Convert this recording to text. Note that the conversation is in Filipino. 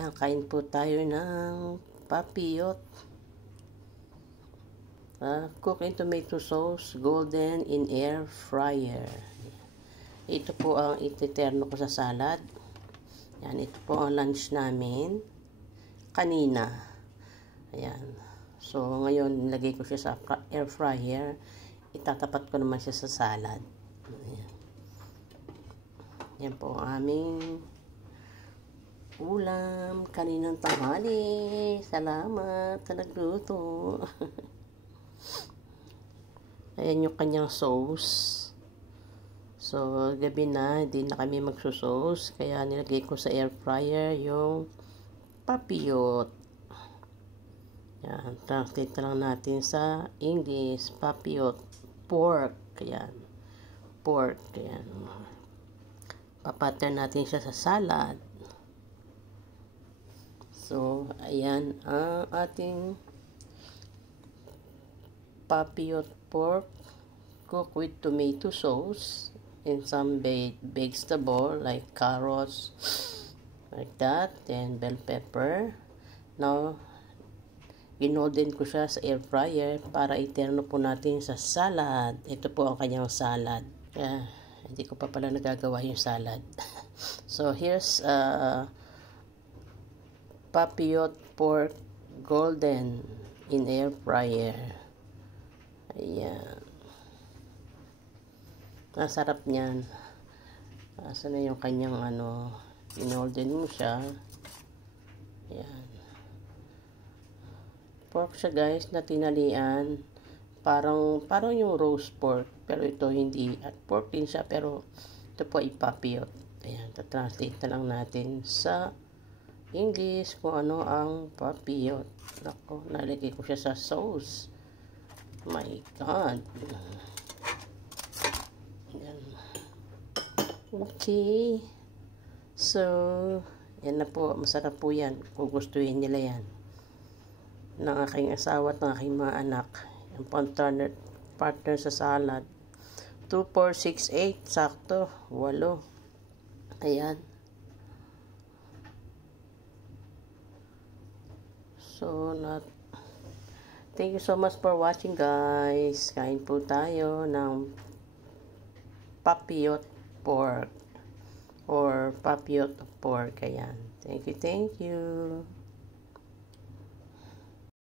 Ayan, kain po tayo ng papiyot. Cook in tomato sauce, golden in air fryer. Ito po ang ititerno ko sa salad. Ayan, ito po ang lunch namin kanina. Ayan. So, ngayon, nilagay ko siya sa air fryer. Itatapat ko naman siya sa salad. Ayan. Yan po ang aming ulam kaninang tanghali. Salamat sa nagluto. Ayan yung kanyang sauce. So, gabi na, hindi na kami magsusauce. Kaya nilagay ko sa air fryer yung papiyot. Yan, translate na lang natin sa English. Papiyot. Pork. Ayan. Pork. Ayan. Papattern natin siya sa salad. So, ayan ang ating papiyot pork cooked with tomato sauce and some vegetable like carrots, like that, and bell pepper. Now, ginolden ko siya sa air fryer para iterno po natin sa salad. Ito po ang kanyang salad. Hindi ko pa pala nagagawa yung salad. So, here's papiyot pork golden in air fryer. Ayan. Masarap niyan. Asa na yung kanyang inolden mo siya. Ayan. Pork siya guys na tinalian. Parang yung roast pork. Pero ito hindi. At pork din siya pero ito po ay papiyot. Ayan. Translate na lang natin sa English kung ano ang papiyot. Nako, nalagay ko siya sa sauce. My God. Yan. Okay. So, yan na po. Masarap po yan. Kung gustuhin nila yan. Ng aking asawa at ng aking mga anak. Yung partner sa salad. 2, 4, 6, 8. Sakto. 8. Ayan. So, thank you so much for watching guys. Kain po tayo ng papiyot pork or papiyot pork. Ayan. Thank you.